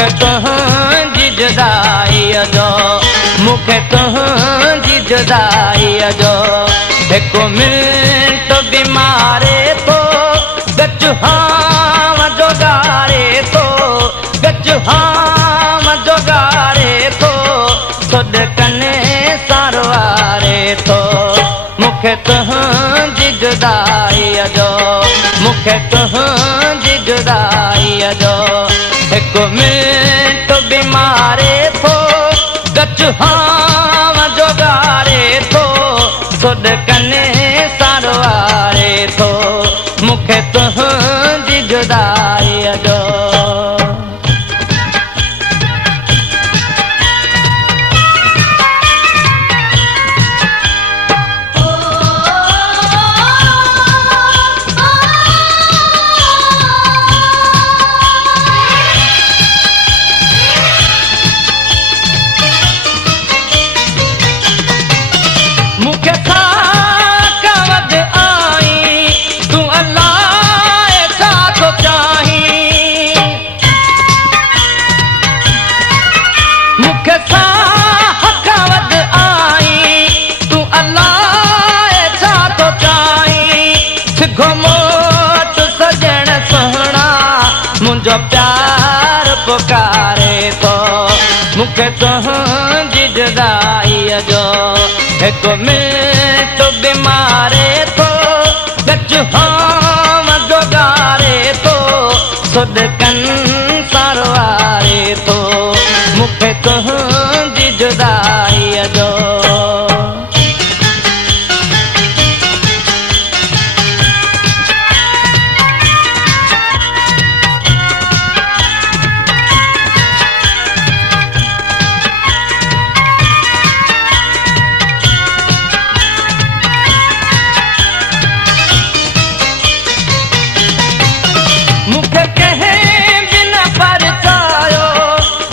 मूंखे तुंहिंजी जुदाईअ जो, मूंखे तुंहिंजी जुदाईअ जो हिकु मिंट बि मारे थो गचुहाम जोगारे थो, गचुहाम जोगारे थो, सुॾ कने सारवारे थो। मूंखे तुंहिंजी जुदाईअ जो, मूंखे तुंहिंजी जुदाईअ जो हिकु मिंट बि मारे थो गचुहाम जोगारे थो, सुॾ कने सारवारे थो। मूंखे तुंहिंजी जुदाईअ जो। मुंहिंजो प्यार पुकारे थो, मूंखे तुंहिंजी जुदाईअ जो हिकु मिंट बि मारे थो गचुहाम जोगारे थो, सुॾ कनि सारवारे थो। मूंखे तुंहिंजी जुदाईअ जो।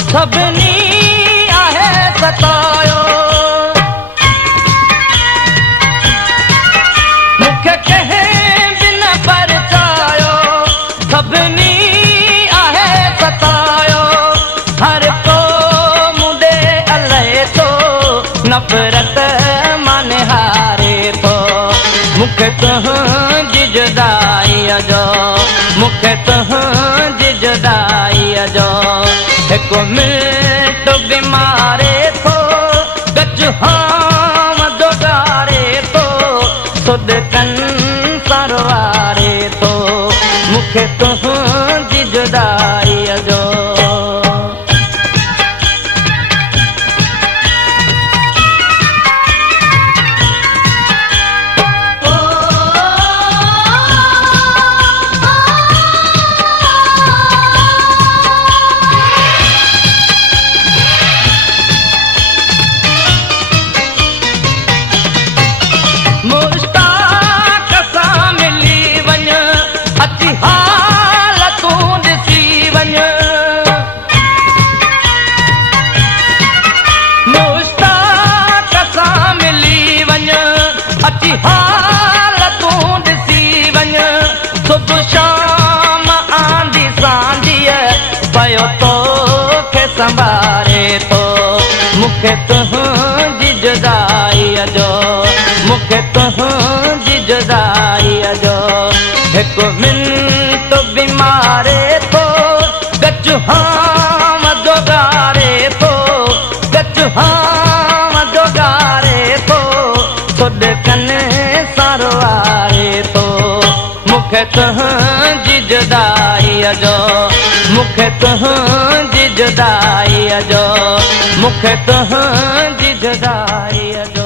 सभिनी आहे सतायो, मूंखे कंहिं बि न परचायो, सभिनी आहे सतायो, हर को मुंडे अलाए थो नफ़रत मां निहारे थो। मूंखे तुंहिंजी जुदाईअ जो, मूंखे तुंहिंजी जुदाईअ जो हिकु मिंट बि मारे थो गचुहाम जोगारे थो, सुॾ कनि सारवारे थो। मूंखे तुंहिंजी जुदाईअ जो। संभारे थो, मूंखे तुंहिंजी जुदाईअ जो, मूंखे तुंहिंजी जुदाईअ जो हिकु मिंट बि मारे थो गचुहाम जोगारे थो, गचुहाम जोगारे थो, सुॾ कने सारवारे थो। मूंखे तुंहिंजी जुदाईअ जो, मूंखे तुंहिंजी जुदाईअ जो, मूंखे तुंहिंजी जुदाईअ जो।